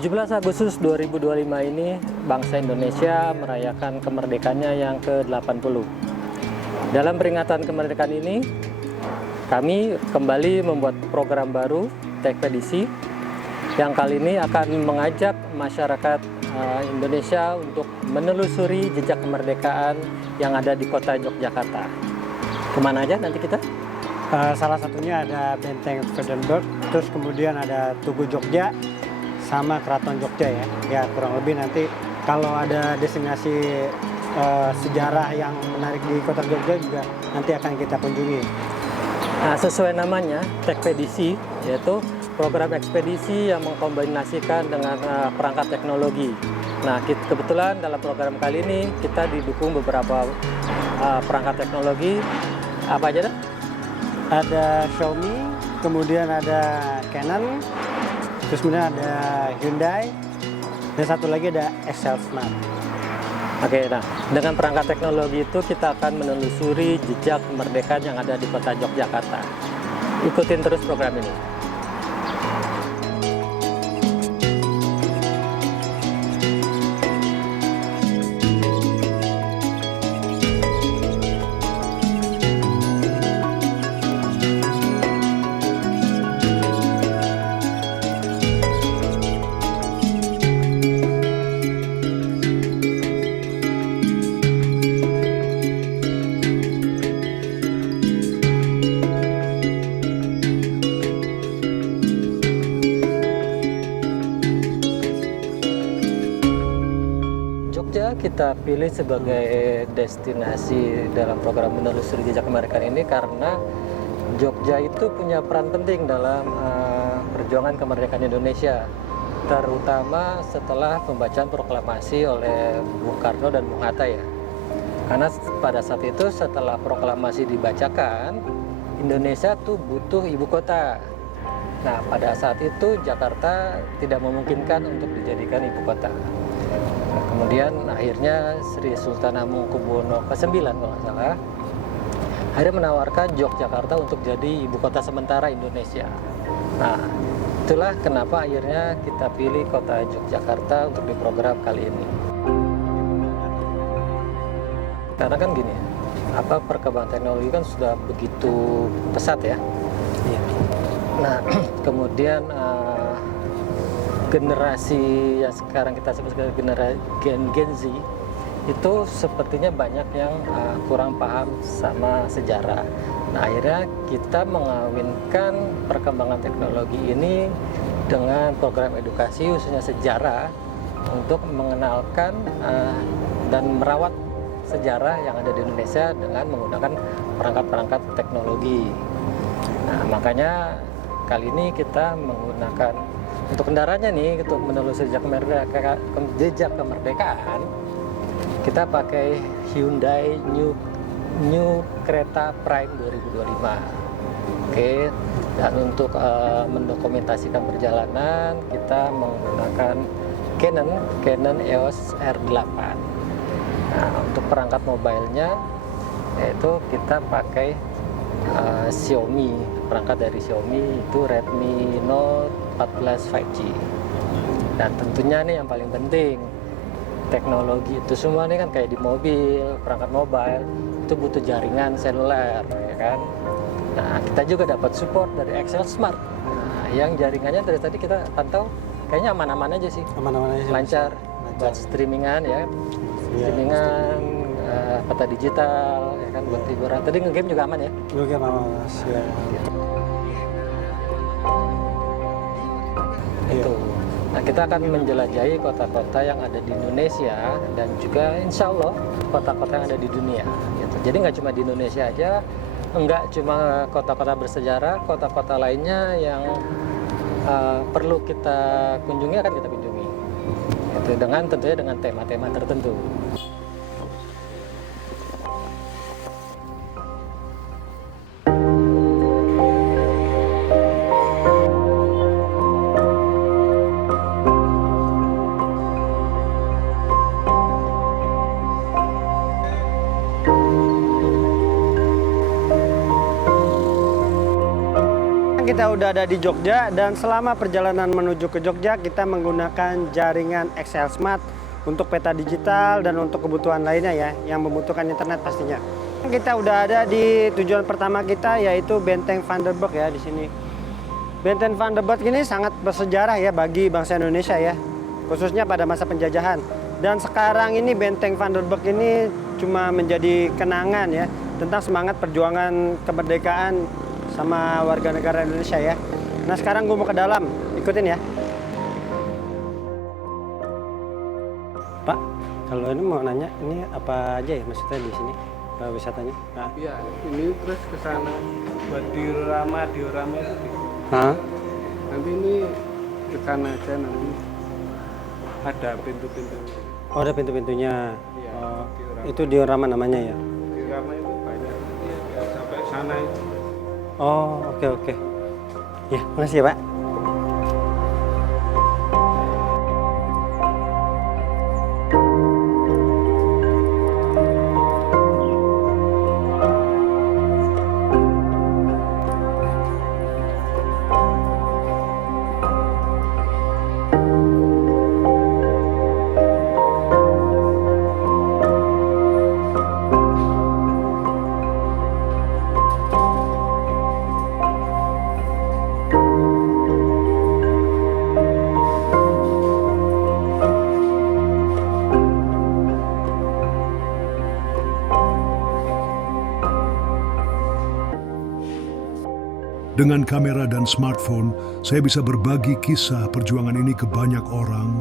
17 Agustus 2025 ini bangsa Indonesia merayakan kemerdekaannya yang ke-80. Dalam peringatan kemerdekaan ini, kami kembali membuat program baru, Tekspedisi, yang kali ini akan mengajak masyarakat Indonesia untuk menelusuri jejak kemerdekaan yang ada di kota Yogyakarta. Kemana aja nanti kita? Salah satunya ada Benteng Vredenburg, terus kemudian ada Tugu Jogja, sama Keraton Jogja ya. Ya kurang lebih nanti kalau ada destinasi sejarah yang menarik di kota Jogja juga nanti akan kita kunjungi. Nah, sesuai namanya, Tekspedisi, yaitu program ekspedisi yang mengkombinasikan dengan perangkat teknologi. Nah, kebetulan dalam program kali ini kita didukung beberapa perangkat teknologi. Apa aja dah? Ada Xiaomi, kemudian ada Canon, terus kemudian ada Hyundai, dan satu lagi ada Excel Smart. Oke, nah dengan perangkat teknologi itu kita akan menelusuri jejak kemerdekaan yang ada di kota Yogyakarta. Ikutin terus program ini. Jogja kita pilih sebagai destinasi dalam program menelusuri jejak kemerdekaan ini karena Jogja itu punya peran penting dalam perjuangan kemerdekaan Indonesia, terutama setelah pembacaan proklamasi oleh Bung Karno dan Bung Hatta ya. Karena pada saat itu setelah proklamasi dibacakan, Indonesia tuh butuh ibu kota. Nah, pada saat itu Jakarta tidak memungkinkan untuk dijadikan ibu kota. Nah, kemudian akhirnya Sri Sultan Hamengkubuwono ke-9 kalau nggak salah, akhirnya menawarkan Yogyakarta untuk jadi ibu kota sementara Indonesia. Nah, itulah kenapa akhirnya kita pilih kota Yogyakarta untuk di program kali ini. Karena kan gini, perkembangan teknologi kan sudah begitu pesat ya. Iya. Nah, kemudian generasi yang sekarang kita sebut sebagai generasi Gen Z itu sepertinya banyak yang kurang paham sama sejarah. Nah, akhirnya kita mengawinkan perkembangan teknologi ini dengan program edukasi khususnya sejarah untuk mengenalkan dan merawat sejarah yang ada di Indonesia dengan menggunakan perangkat-perangkat teknologi. Nah, makanya kali ini kita menggunakan untuk kendaraannya nih, untuk menelusuri jejak kemerdekaan, kita pakai Hyundai New Creta Prime 2025. Oke, dan untuk mendokumentasikan perjalanan, kita menggunakan Canon EOS R8. Nah, untuk perangkat mobilenya, yaitu kita pakai Xiaomi, perangkat dari Xiaomi itu Redmi Note 14 5G. Dan tentunya nih yang paling penting, teknologi itu semua nih kan kayak di mobil, perangkat mobile itu butuh jaringan seluler, ya kan? Nah, kita juga dapat support dari Excel Smart. Nah, yang jaringannya dari tadi kita pantau kayaknya aman-aman aja sih. Aman-aman aja. Lancar buat streamingan ya. Streamingan, peta digital, ya kan, buat hiburan. Tadi nge-game juga aman ya? Nge-game aman, Mas. Ya. Itu. Nah, kita akan menjelajahi kota-kota yang ada di Indonesia dan juga insya Allah kota-kota yang ada di dunia. Gitu. Jadi nggak cuma di Indonesia aja, nggak cuma kota-kota bersejarah, kota-kota lainnya yang perlu kita kunjungi akan kita kunjungi. Gitu. Tentunya dengan tema-tema tertentu. kita udah ada di Jogja dan selama perjalanan menuju ke Jogja kita menggunakan jaringan XL Smart untuk peta digital dan untuk kebutuhan lainnya ya yang membutuhkan internet pastinya. Kita udah ada di tujuan pertama kita yaitu Benteng Van der Burg ya di sini. Benteng Van der Burg ini sangat bersejarah ya bagi bangsa Indonesia ya, khususnya pada masa penjajahan. Dan sekarang ini Benteng Van der Burg ini cuma menjadi kenangan ya tentang semangat perjuangan kemerdekaan sama warga negara Indonesia ya. Nah sekarang gue mau ke dalam, ikutin ya. Pak, kalau ini mau nanya, ini apa aja ya maksudnya di sini wisatanya? Nah. Iya, ini terus ke sana buat diorama itu. Hah? Nanti ini ke sana aja nanti ada pintu-pintu. Oh ada pintu-pintunya. Iya, Oh, diorama. itu diorama namanya ya? Diorama itu banyak ya, sampai sana itu. Oh oke oke. Ya makasih ya Pak. Dengan kamera dan smartphone, saya bisa berbagi kisah perjuangan ini ke banyak orang.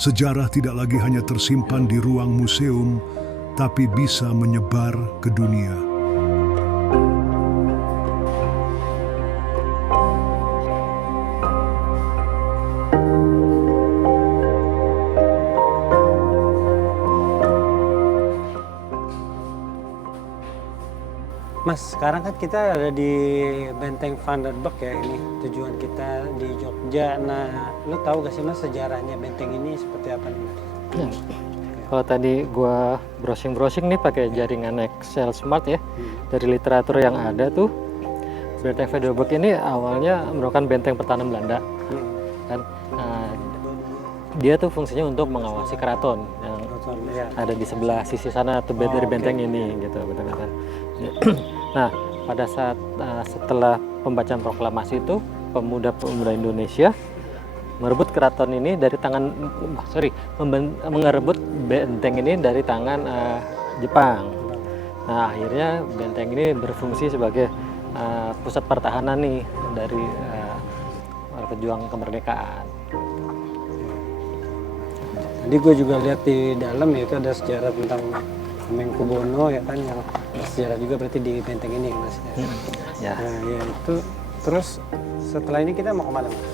Sejarah tidak lagi hanya tersimpan di ruang museum, tapi bisa menyebar ke dunia. Mas, sekarang kan kita ada di Benteng Van der Burg ya ini tujuan kita di Jogja. Nah, lu tahu gak sih Mas sejarahnya benteng ini seperti apa nih Mas? Ya. Kalau tadi gua browsing nih pakai jaringan XL Smart ya, dari literatur yang ada tuh Benteng Van der Burg ini awalnya merupakan benteng pertahanan Belanda kan. Dia tuh fungsinya untuk mengawasi keraton yang Ya. ada di sebelah sisi sana tuh dari benteng ini gitu betul-betul. Nah pada saat setelah pembacaan proklamasi itu pemuda-pemuda Indonesia merebut keraton ini dari tangan mengerebut benteng ini dari tangan Jepang. Nah akhirnya benteng ini berfungsi sebagai pusat pertahanan nih dari pejuang kemerdekaan. Tadi gue juga lihat di dalam ya itu ada sejarah tentang Hamengkubuwono ya kan yang sejarah juga berarti di benteng ini Mas. Ya. Nah ya itu terus setelah ini kita mau kemana Mas?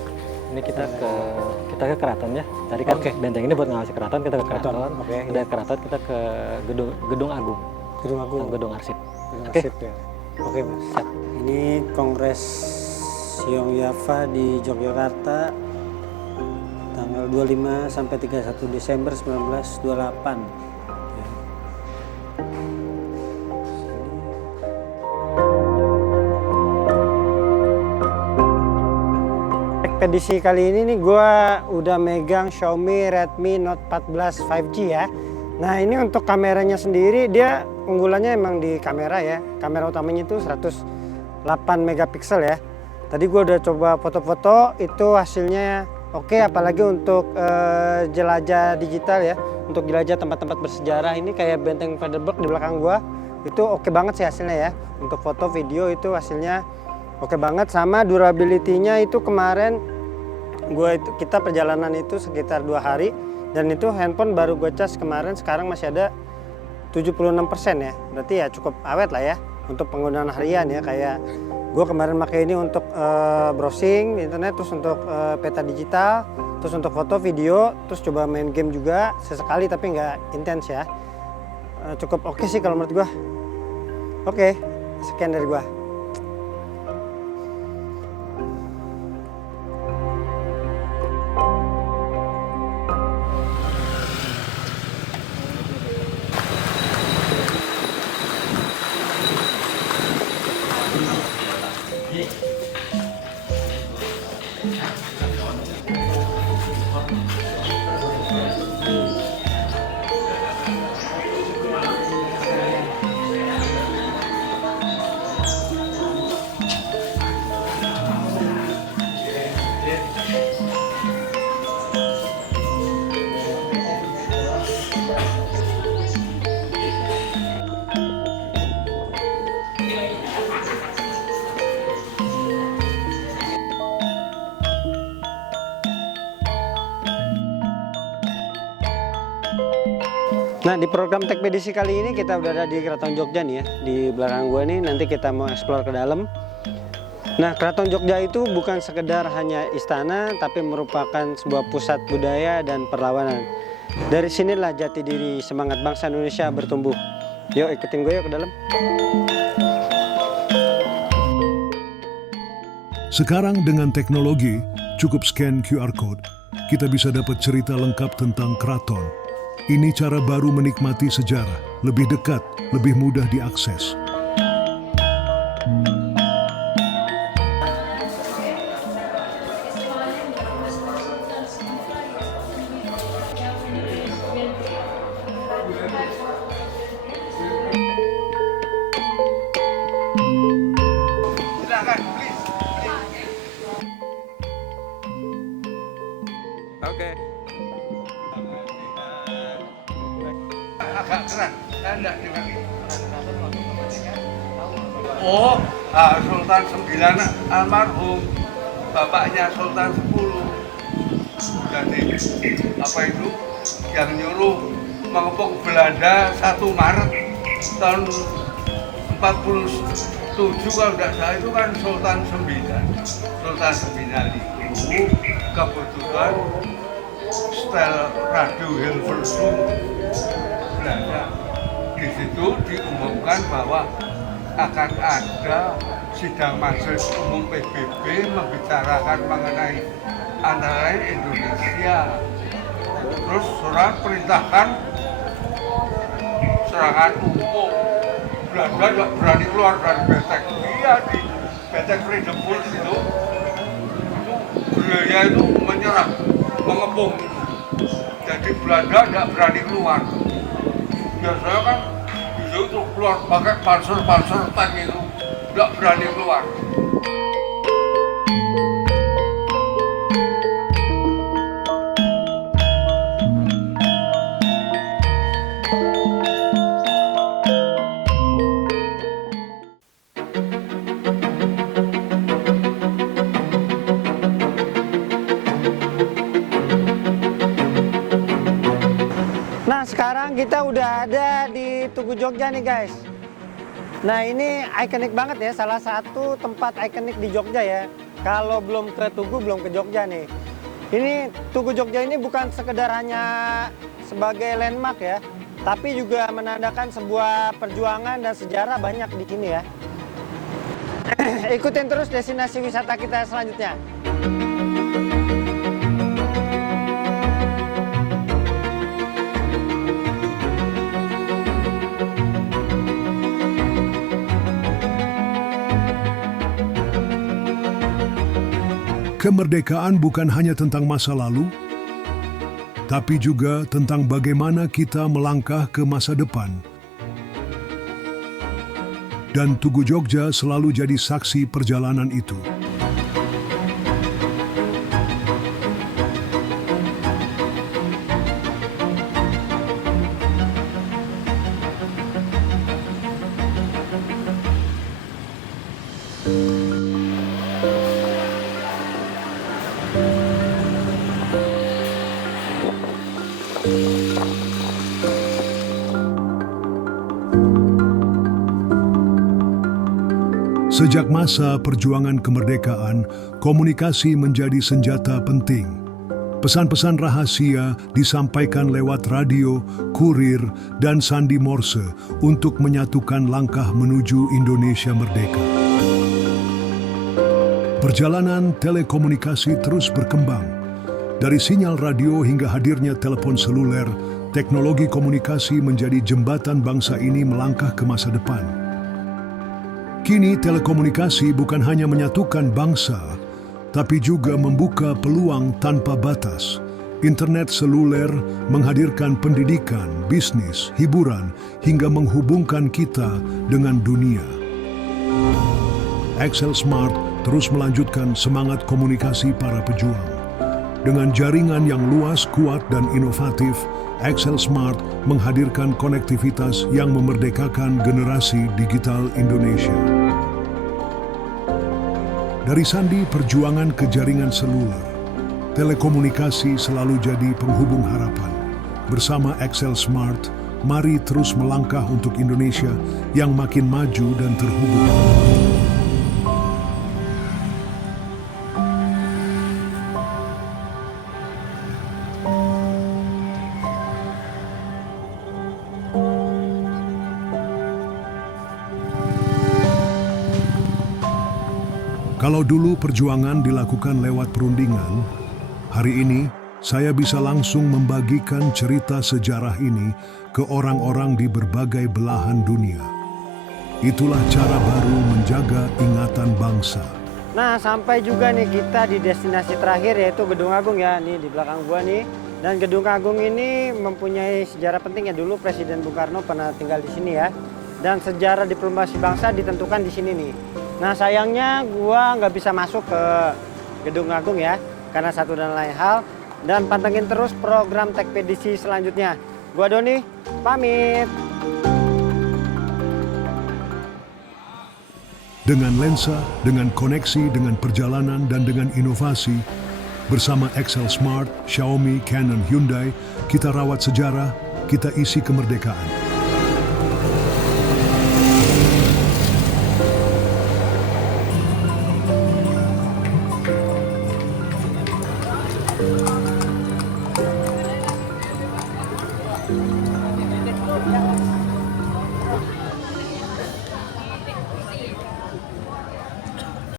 Ini kita ke keraton ya. Tadi kan benteng ini buat ngawasi keraton, kita ke keraton. Oke. Dari keraton kita ke gedung agung, Gedung Agung. gedung arsip. Gedung Oke. arsip ya. Oke Mas. Ini Kongres Yogyakarta di Yogyakarta tanggal 25 sampai 31 Desember 1928. Ya. Ekspedisi kali ini nih gue udah megang Xiaomi Redmi Note 14 5G ya. Nah ini untuk kameranya sendiri dia unggulannya emang di kamera ya. Kamera utamanya itu 108 megapiksel ya. Tadi gue udah coba foto-foto itu hasilnya oke, apalagi untuk jelajah digital ya. Untuk jelajah tempat-tempat bersejarah ini kayak Benteng Van der Burg di belakang gue. Itu oke banget sih hasilnya ya. Untuk foto video itu hasilnya oke banget, sama durability-nya itu kemarin kita perjalanan itu sekitar 2 hari dan itu handphone baru gue cas kemarin, sekarang masih ada 76% ya. Berarti ya cukup awet lah ya untuk penggunaan harian ya, kayak gue kemarin pakai ini untuk browsing di internet, terus untuk peta digital, terus untuk foto video, terus coba main game juga sesekali tapi nggak intens ya. Cukup oke sih kalau menurut gue. Oke, sekian dari gue. Nah, di program Tekpedisi kali ini kita udah ada di Keraton Jogja nih ya. Di belakang gua nih nanti kita mau eksplor ke dalam. Nah, Keraton Jogja itu bukan sekedar hanya istana, tapi merupakan sebuah pusat budaya dan perlawanan. Dari sinilah jati diri semangat bangsa Indonesia bertumbuh. Yuk ikutin gue yuk ke dalam. Sekarang dengan teknologi, cukup scan QR Code, kita bisa dapat cerita lengkap tentang keraton. Ini cara baru menikmati sejarah, lebih dekat, lebih mudah diakses. Oke. Agak keras, saya enggak dengar. Oh, Sultan 9 almarhum, bapaknya Sultan 10. Jadi apa itu yang nyuruh mengepung Belanda 1 Maret tahun 47 kalau tidak salah itu kan Sultan 9. Sultan 9 itu kebetulan setel radio Hilversum Belanda. Di situ diumumkan bahwa akan ada sidang majelis umum PBB membicarakan mengenai antara lain Indonesia. Terus surat perintahkan serangan umum. Belanda tidak berani keluar dari Benteng. Iya, di Benteng Freedom Pool itu gerilya itu menyerang, mengepung. Jadi Belanda tidak berani keluar. Biasanya kan itu keluar pakai panser tank itu, tidak berani keluar. Nah, sekarang kita udah ada di Tugu Jogja nih guys. Nah, ini ikonik banget ya, salah satu tempat ikonik di Jogja ya. Kalau belum ke Tugu, belum ke Jogja nih. Ini Tugu Jogja ini bukan sekedar hanya sebagai landmark ya, tapi juga menandakan sebuah perjuangan dan sejarah banyak di sini ya. Ikutin terus destinasi wisata kita selanjutnya. Kemerdekaan bukan hanya tentang masa lalu, tapi juga tentang bagaimana kita melangkah ke masa depan. Dan Tugu Jogja selalu jadi saksi perjalanan itu. Sejak masa perjuangan kemerdekaan, komunikasi menjadi senjata penting. Pesan-pesan rahasia disampaikan lewat radio, kurir, dan sandi Morse untuk menyatukan langkah menuju Indonesia merdeka. Perjalanan telekomunikasi terus berkembang. Dari sinyal radio hingga hadirnya telepon seluler, teknologi komunikasi menjadi jembatan bangsa ini melangkah ke masa depan. Kini telekomunikasi bukan hanya menyatukan bangsa, tapi juga membuka peluang tanpa batas. Internet seluler menghadirkan pendidikan, bisnis, hiburan, hingga menghubungkan kita dengan dunia. XL Smart terus melanjutkan semangat komunikasi para pejuang. Dengan jaringan yang luas, kuat, dan inovatif, XL Smart menghadirkan konektivitas yang memerdekakan generasi digital Indonesia. Dari sandi perjuangan ke jaringan seluler, telekomunikasi selalu jadi penghubung harapan. Bersama XL Smart, mari terus melangkah untuk Indonesia yang makin maju dan terhubung. Kalau dulu perjuangan dilakukan lewat perundingan, hari ini saya bisa langsung membagikan cerita sejarah ini ke orang-orang di berbagai belahan dunia. Itulah cara baru menjaga ingatan bangsa. Nah, sampai juga nih kita di destinasi terakhir yaitu Gedung Agung ya, nih di belakang gua nih. Dan Gedung Agung ini mempunyai sejarah penting ya, dulu Presiden Bung Karno pernah tinggal di sini ya. Dan sejarah diplomasi bangsa ditentukan di sini nih. Nah, sayangnya gua nggak bisa masuk ke Gedung Agung ya, karena satu dan lain hal. Dan pantengin terus program Tekpedisi selanjutnya. Gua Doni, pamit. Dengan lensa, dengan koneksi, dengan perjalanan, dan dengan inovasi, bersama Excel Smart, Xiaomi, Canon, Hyundai, kita rawat sejarah, kita isi kemerdekaan.